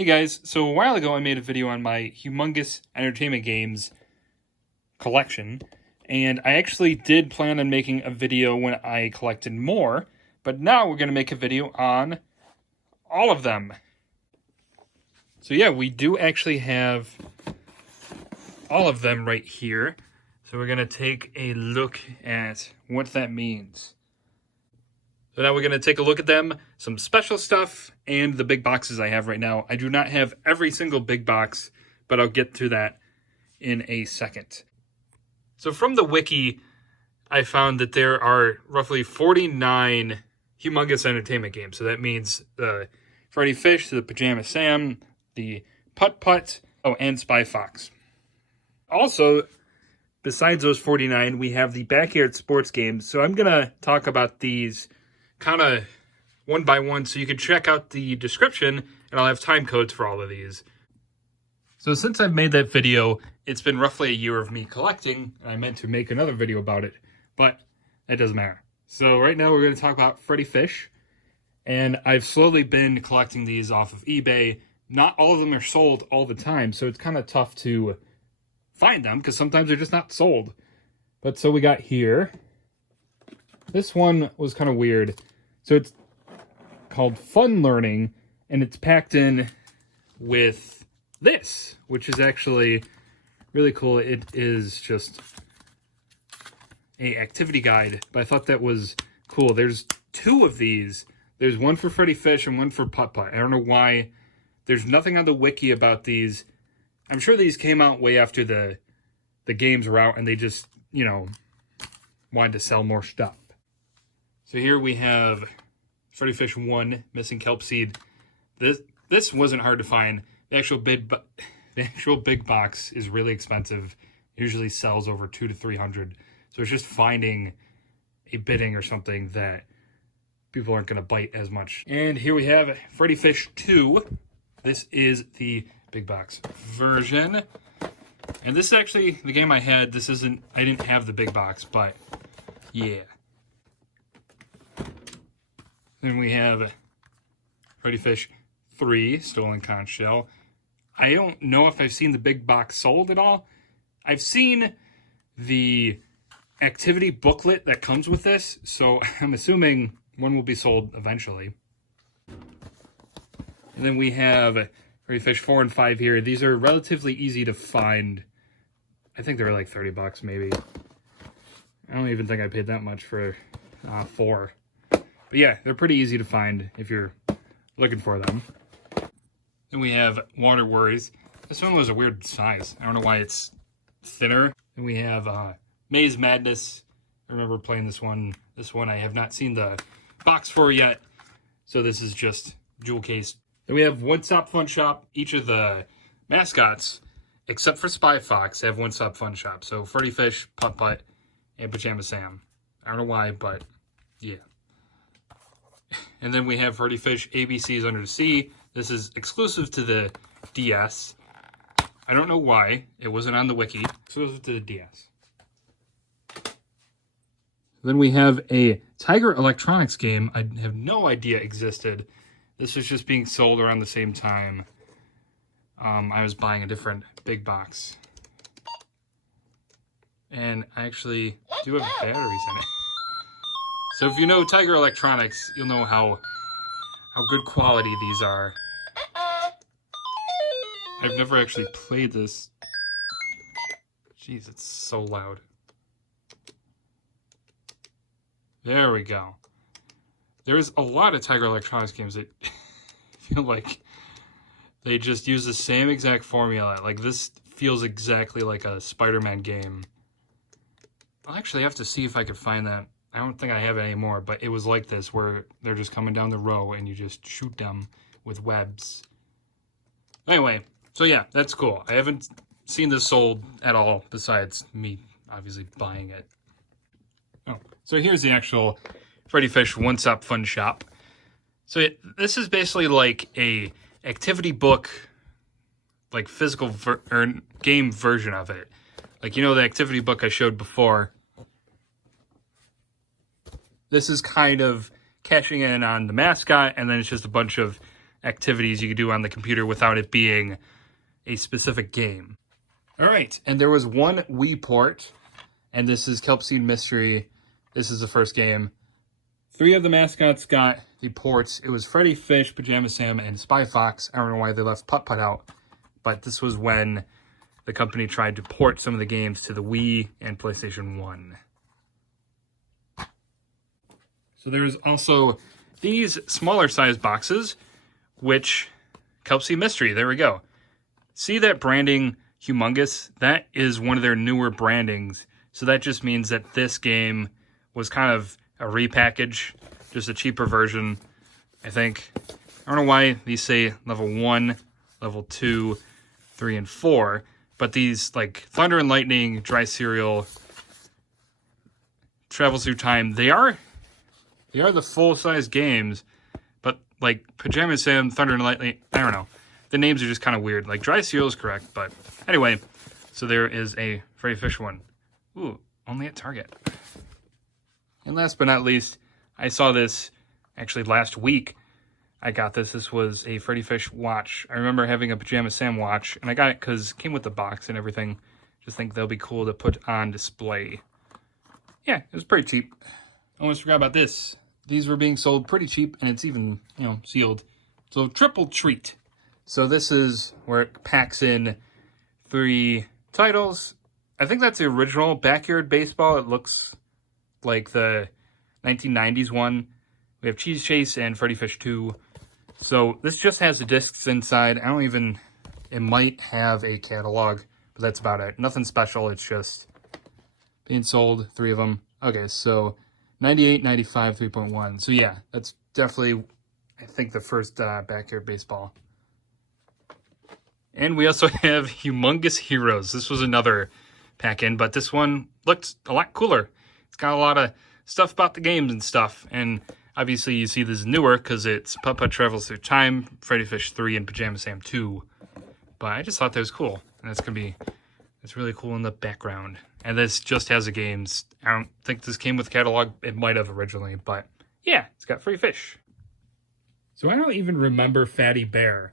Hey guys, so a while ago I made a video on my Humongous Entertainment games collection, and I actually did plan on making a video when I collected more, but now we're going to make a video on all of them. So yeah, we do actually have all of them right here, so we're going to take a look at what that means. So now we're going to take a look at them, some special stuff, and the big boxes I have right now. I do not have every single big box, but I'll get to that in a second. So from the wiki, I found that there are roughly 49 Humongous Entertainment games. So that means the Freddy Fish, the Pajama Sam, the Putt-Putt, and Spy Fox. Also, besides those 49, we have the backyard sports games. So I'm going to talk about these kind of one by one, so you can check out the description, and I'll have time codes for all of these. So since I've made that video, it's been roughly a year of me collecting, and I meant to make another video about it, but that doesn't matter. So right now we're going to talk about Freddy Fish, and I've slowly been collecting these off of eBay. Not all of them are sold all the time, so it's kind of tough to find them, because sometimes they're just not sold. But so we got here. This one was kind of weird. So it's called Fun Learning, and it's packed in with this, which is actually really cool. It is just a activity guide, but I thought that was cool. There's two of these. There's one for Freddy Fish and one for Putt-Putt. I don't know why. There's nothing on the wiki about these. I'm sure these came out way after the games were out, and they just, you know, wanted to sell more stuff. So here we have Freddy Fish 1, Missing Kelp Seed. This wasn't hard to find. The actual big box is really expensive. It usually sells over $200 to $300. So it's just finding a bidding or something that people aren't going to bite as much. And here we have Freddy Fish 2. This is the big box version. And this is actually the game I had. I didn't have the big box, but yeah. Then we have Freddy Fish 3, Stolen Conch Shell. I don't know if I've seen the big box sold at all. I've seen the activity booklet that comes with this, so I'm assuming one will be sold eventually. And then we have Freddy Fish 4 and 5 here. These are relatively easy to find. I think they're like $30 maybe. I don't even think I paid that much for 4. But yeah, they're pretty easy to find if you're looking for them. Then we have Water Worries. This one was a weird size. I don't know why it's thinner. Then we have Maze Madness. I remember playing this one. This one I have not seen the box for yet. So this is just jewel case. Then we have One Stop Fun Shop. Each of the mascots, except for Spy Fox, have One Stop Fun Shop. So Freddy Fish, Putt-Putt, and Pajama Sam. I don't know why, but yeah. And then we have Freddy Fish ABCs Under the Sea. This is exclusive to the DS. I don't know why. It wasn't on the wiki. Exclusive to the DS. Then we have a Tiger Electronics game I have no idea existed. This was just being sold around the same time. I was buying a different big box. And I actually do have batteries in it. So if you know Tiger Electronics, you'll know how good quality these are. I've never actually played this. Jeez, it's so loud. There we go. There's a lot of Tiger Electronics games that feel like they just use the same exact formula. Like this feels exactly like a Spider-Man game. I'll actually have to see if I could find that. I don't think I have it anymore, but it was like this, where they're just coming down the row and you just shoot them with webs. Anyway, so yeah, that's cool. I haven't seen this sold at all, besides me obviously buying it. Oh, so here's the actual Freddy Fish One Stop Fun Shop. So this is basically like a activity book, like physical game version of it. Like, you know, the activity book I showed before. This is kind of cashing in on the mascot, and then it's just a bunch of activities you could do on the computer without it being a specific game. All right, and there was one Wii port, and this is Kelp Seed Mystery. This is the first game. 3 of the mascots got the ports. It was Freddy Fish, Pajama Sam, and Spy Fox. I don't know why they left Putt-Putt out, but this was when the company tried to port some of the games to the Wii and PlayStation 1. So there's also these smaller size boxes, which Kelp Seed Mystery, there we go. See that branding, Humongous? That is one of their newer brandings. So that just means that this game was kind of a repackage, just a cheaper version, I think. I don't know why these say level 1, level 2, 3, and 4, but these, like, Thunder and Lightning, Dry Cereal, Travels Through Time, they are the full-size games, but, like, Pajama Sam, Thunder and Lightning, I don't know. The names are just kind of weird. Like, Dry Cereal is correct, but anyway, so there is a Freddy Fish one. Ooh, only at Target. And last but not least, I saw this actually last week. I got this. This was a Freddy Fish watch. I remember having a Pajama Sam watch, and I got it because it came with the box and everything. Just think they'll be cool to put on display. Yeah, it was pretty cheap. Almost forgot about this. These were being sold pretty cheap, and it's even, sealed. So, triple treat. So this is where it packs in 3 titles. I think that's the original Backyard Baseball. It looks like the 1990s one. We have Cheese Chase and Freddy Fish 2. So this just has the discs inside. It might have a catalog, but that's about it. Nothing special. It's just being sold, 3 of them. Okay, so 98, 95, 3.1. So yeah, that's definitely, I think, the first Backyard Baseball. And we also have Humongous Heroes. This was another pack-in, but this one looks a lot cooler. It's got a lot of stuff about the games and stuff. And obviously you see this is newer because it's Putt-Putt Travels Through Time, Freddy Fish 3, and Pajama Sam 2. But I just thought that was cool. And it's really cool in the background. And this just has the games. I don't think this came with catalog. It might have originally, but yeah, it's got Freddy Fish. So I don't even remember Fatty Bear,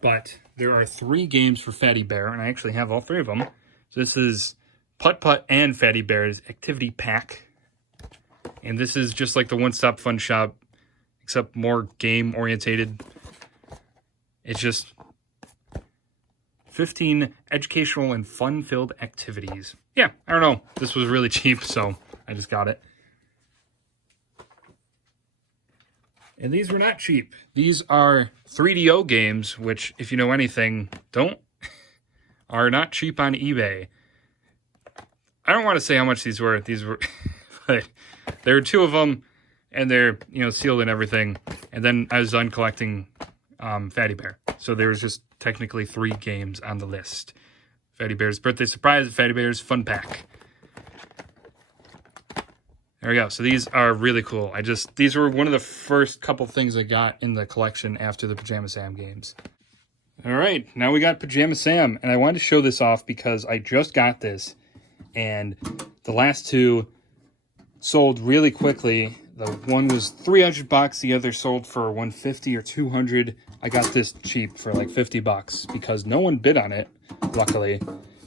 but there are 3 games for Fatty Bear, and I actually have all 3 of them. So this is Putt-Putt and Fatty Bear's Activity Pack. And this is just like the One Stop Fun Shop, except more game-orientated. It's just 15 educational and fun-filled activities. Yeah, I don't know. This was really cheap, so I just got it. And these were not cheap. These are 3DO games, which, if you know anything, are not cheap on eBay. I don't want to say how much these were. But there were 2 of them, and they're, sealed and everything. And then I was done collecting Fatty Bear. So there was just technically 3 games on the list. Fatty Bear's Birthday Surprise, Fatty Bear's Fun Pack. There we go. So these are really cool. These were one of the first couple things I got in the collection after the Pajama Sam games. All right, now we got Pajama Sam, and I wanted to show this off because I just got this, and the last 2 sold really quickly. The one was $300, the other sold for $150 or $200. I got this cheap for like $50 because no one bid on it, luckily.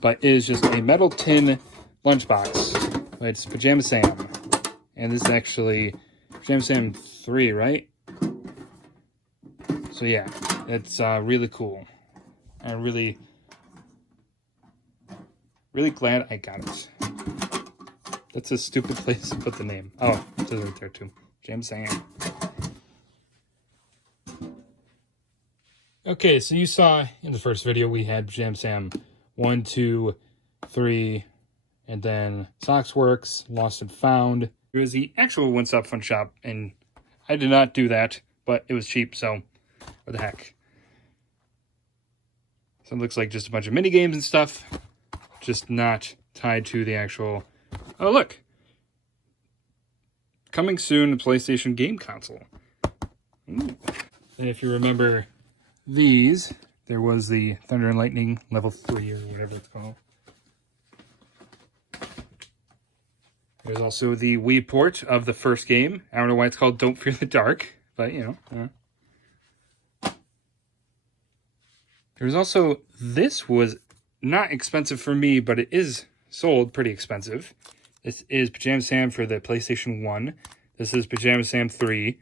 But it is just a metal tin lunchbox. It's Pajama Sam. And this is actually Pajama Sam 3, right? So yeah, it's really cool. I'm really glad I got it. That's a stupid place to put the name. Oh, it says right there too. Pajama Sam. Okay, so you saw in the first video we had Pajama Sam 1, 2, 3, and then Socksworks, Lost and Found. It was the actual One Stop Fun Shop, and I did not do that, but it was cheap, so what the heck. So it looks like just a bunch of mini games and stuff, just not tied to the actual... Oh, look! Coming soon, a PlayStation game console. Ooh. And if you remember these, there was the Thunder and Lightning Level 3, or whatever it's called. There's also the Wii port of the first game. I don't know why it's called Don't Fear the Dark, but, There's also, this was not expensive for me, but it is sold pretty expensive. This is Pajama Sam for the PlayStation 1. This is Pajama Sam 3.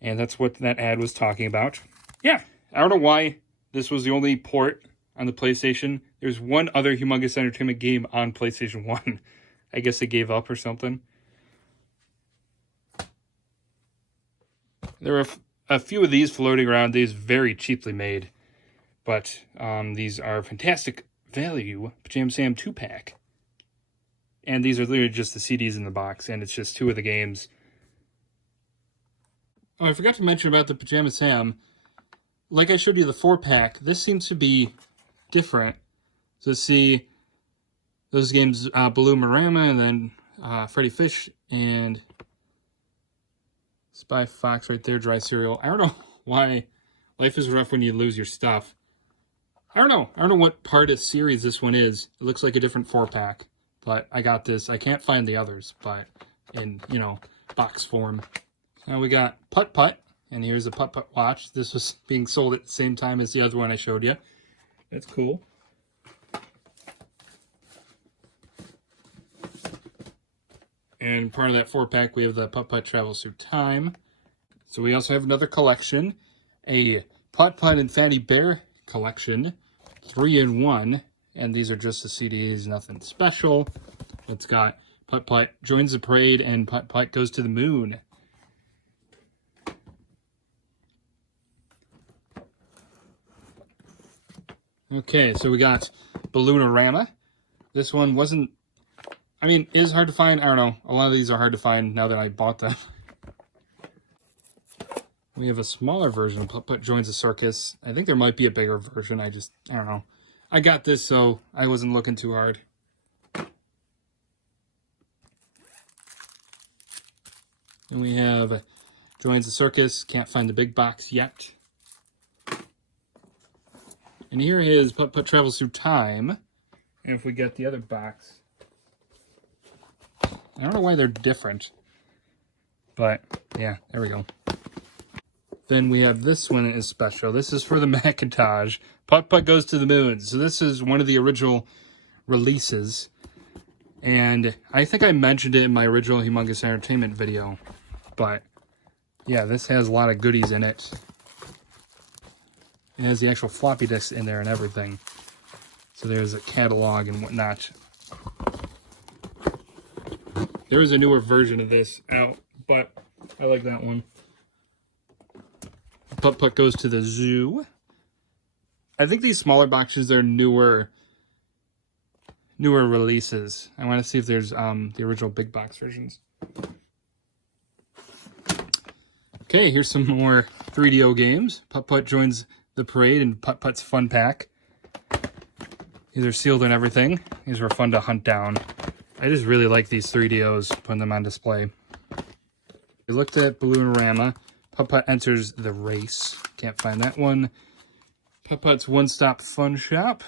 And that's what that ad was talking about. Yeah, I don't know why this was the only port on the PlayStation. There's one other Humongous Entertainment game on PlayStation 1. I guess they gave up or something. There are a few of these floating around. These very cheaply made. But these are fantastic value Pajama Sam 2-pack. And these are literally just the CDs in the box, and it's just 2 of the games. Oh, I forgot to mention about the Pajama Sam. Like I showed you the 4-pack, this seems to be different. So see, those games, Balloon Marama, and then Freddy Fish, and Spy Fox right there, Dry Cereal. I don't know why life is rough when you lose your stuff. I don't know what part of series this one is. It looks like a different 4-pack. But I got this. I can't find the others, but in, you know, box form. Now we got Putt-Putt, and here's a Putt-Putt watch. This was being sold at the same time as the other one I showed you. That's cool. And part of that 4-pack, we have the Putt-Putt Travels Through Time. So we also have another collection, a Putt-Putt and Fatty Bear collection, 3-in-1. And these are just the CDs, nothing special. It's got Putt-Putt Joins the Parade and Putt-Putt Goes to the Moon. Okay, so we got Balloon-A-Rama. This one wasn't, I mean, is hard to find. I don't know. A lot of these are hard to find now that I bought them. We have a smaller version of Putt-Putt Joins the Circus. I think there might be a bigger version. I don't know. I got this, so I wasn't looking too hard. And we have Joins the Circus. Can't find the big box yet. And here is Putt-Putt Travels Through Time. And if we get the other box, I don't know why they're different. But, yeah, there we go. Then we have this one is special. This is for the Macintosh. Putt-Putt Goes to the Moon. So this is one of the original releases. And I think I mentioned it in my original Humongous Entertainment video. But, yeah, this has a lot of goodies in it. It has the actual floppy disk in there and everything. So there's a catalog and whatnot. There is a newer version of this out, but I like that one. Putt-Putt Goes to the Zoo. I think these smaller boxes are newer releases. I want to see if there's the original big box versions. Okay, here's some more 3DO games. Putt-Putt Joins the Parade and Putt-Putt's Fun Pack. These are sealed and everything. These were fun to hunt down. I just really like these 3DOs, putting them on display. We looked at Balloon-A-Rama. Putt-Putt Enters the Race. Can't find that one. Putt-Putt's One Stop Fun Shop.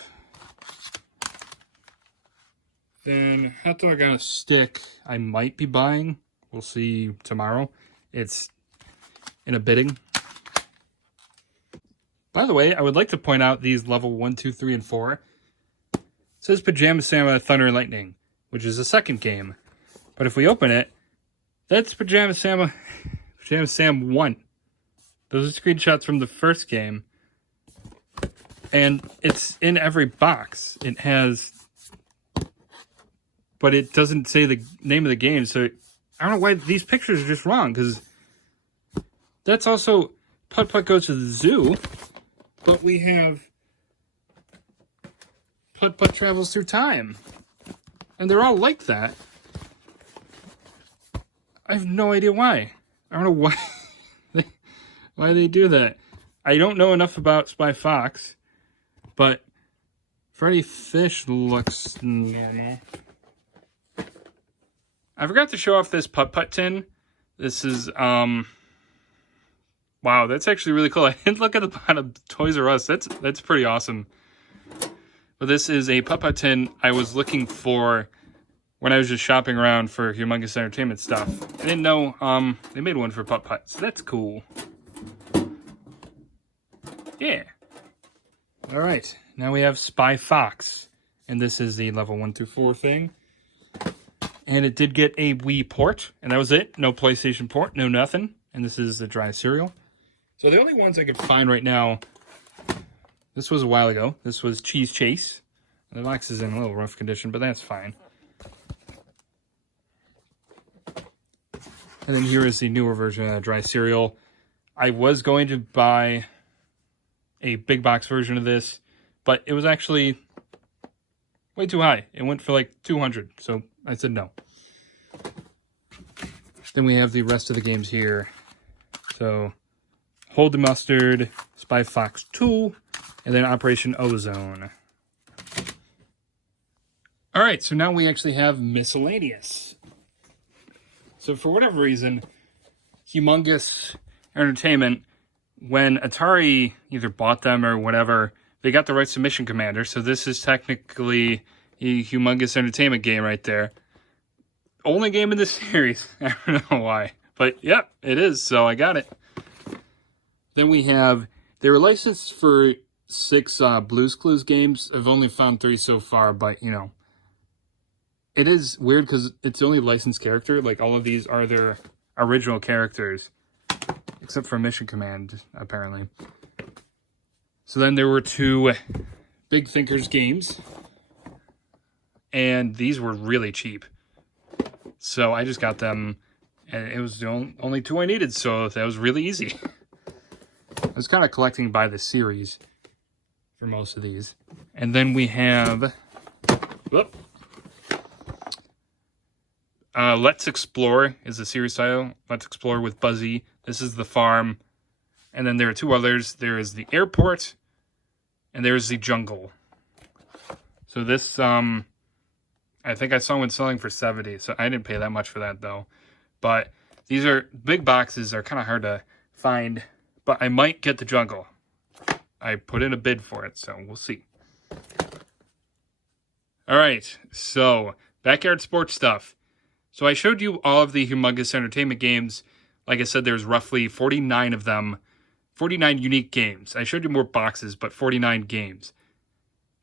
Then Hot Dog on a Stick I might be buying. We'll see tomorrow. It's in a bidding. By the way, I would like to point out these level 1, 2, 3, and 4. It says Pajama Sam Thunder and Lightning, which is the second game. But if we open it, that's Pajama Sam 1. Those are screenshots from the first game. And it's in every box. It has, but it doesn't say the name of the game. So I don't know why these pictures are just wrong, because that's also Putt-Putt Goes to the Zoo. But we have Putt-Putt Travels Through Time. And they're all like that. I have no idea why. I don't know why they do that. I don't know enough about Spy Fox, but Freddy Fish looks normal. I forgot to show off this Putt-Putt tin. This is, wow, that's actually really cool. I didn't look at the bottom of Toys R Us. That's pretty awesome. But this is a Putt-Putt tin I was looking for when I was just shopping around for Humongous Entertainment stuff. I didn't know they made one for Putt-Putt, so that's cool. Yeah, All right, now we have Spy Fox, and this is the level 1 through 4 thing. And it did get a Wii port, and that was it. No PlayStation port, no nothing. And this is the dry cereal. So the only ones I could find right now, this was a while ago. This was Cheese Chase. The box is in a little rough condition, but that's fine. And then here is the newer version of dry cereal. I was going to buy a big box version of this, but it was actually way too high. It went for like $200, so I said no. Then we have the rest of the games here. So, Hold the Mustard, Spy Fox 2, and then Operation Ozone. Alright, so now we actually have Miscellaneous. So for whatever reason, Humongous Entertainment, when Atari either bought them or whatever, they got the rights to Mission Commander, so this is technically a Humongous Entertainment game right there. Only game in this series. I don't know why. But, yep, it is, so I got it. Then we have, they were licensed for 6 Blue's Clues games. I've only found 3 so far, but, you know. It is weird because it's the only licensed character. Like, all of these are their original characters. Except for Mission Command, apparently. So then there were 2 Big Thinkers games. And these were really cheap. So I just got them, and it was the only 2 I needed, so that was really easy. I was kind of collecting by the series for most of these. And then we have... Whoop. Let's Explore is the series title. Let's Explore with Buzzy. This is the farm. And then there are 2 others. There is the airport. And there's the jungle. So this, I think I saw one selling for $70. So I didn't pay that much for that, though. But these are, big boxes are kind of hard to find. But I might get the jungle. I put in a bid for it, so we'll see. Alright, so, backyard sports stuff. So I showed you all of the Humongous Entertainment games. Like I said, there's roughly 49 of them. 49 unique games. I showed you more boxes, but 49 games.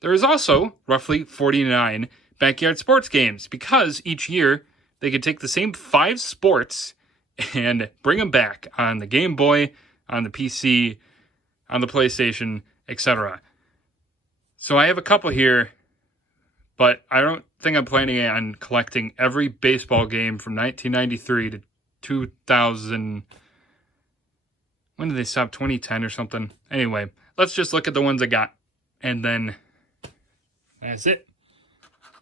There is also roughly 49 backyard sports games, because each year they could take the same 5 sports and bring them back on the Game Boy, on the PC, on the PlayStation, etc. So I have a couple here, but I don't think I'm planning on collecting every baseball game from 1993 to 2000. When did they stop? 2010 or something? Anyway, let's just look at the ones I got, and then that's it.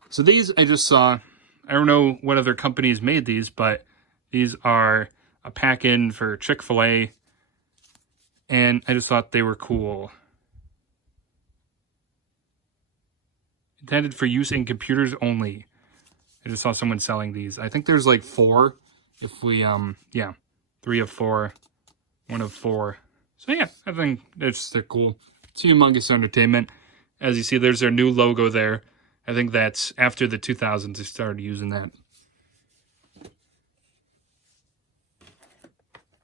So these I just saw. I don't know what other companies made these, but these are a pack-in for Chick-fil-A, and I just thought they were cool. Intended for use in computers only. I just saw someone selling these. I think there's like 4. If we, yeah. 3 of 4. 1 of 4. So yeah, I think they're cool. It's Humongous Entertainment. As you see, there's their new logo there. I think that's after the 2000s they started using that.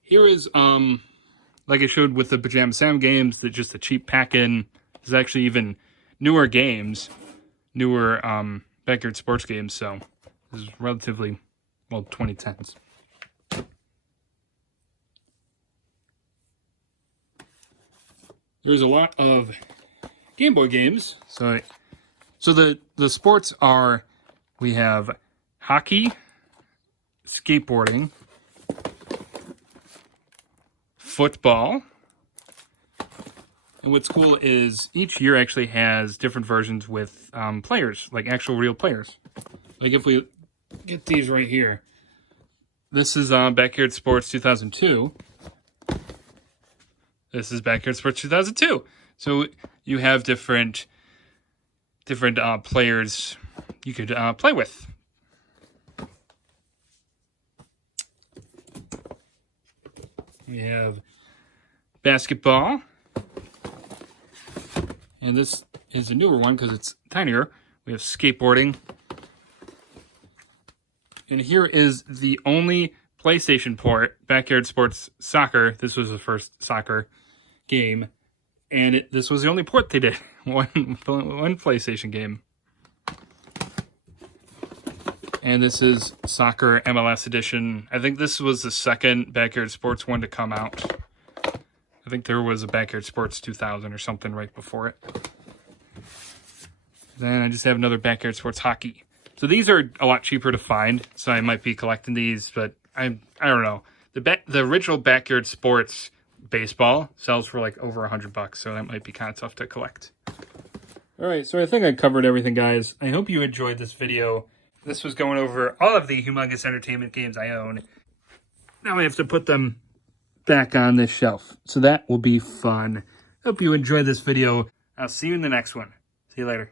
Here is, like I showed with the Pajama Sam games, that just a cheap pack-in. There's actually even newer games. Newer backyard sports games, so this is relatively, well, 2010s. There's a lot of Game Boy games. So the sports are, we have hockey, skateboarding, football. And what's cool is each year actually has different versions with players, like actual real players. Like if we get these right here, this is Backyard Sports 2002. This is Backyard Sports 2002. So you have different players you could play with. We have basketball. And this is a newer one because it's tinier. We have skateboarding. And here is the only PlayStation port, Backyard Sports Soccer. This was the first soccer game. And this was the only port they did. One PlayStation game. And this is Soccer MLS Edition. I think this was the second Backyard Sports one to come out. I think there was a Backyard Sports 2000 or something right before it. Then I just have another Backyard Sports Hockey. So these are a lot cheaper to find, so I might be collecting these, but I don't know. The original Backyard Sports baseball sells for like over $100, so that might be kind of tough to collect. All right, so I think I covered everything, guys. I hope you enjoyed this video. This was going over all of the Humongous Entertainment games I own. Now I have to put them back on this shelf, so that will be fun. Hope you enjoyed this video. I'll see you in the next one. See you later.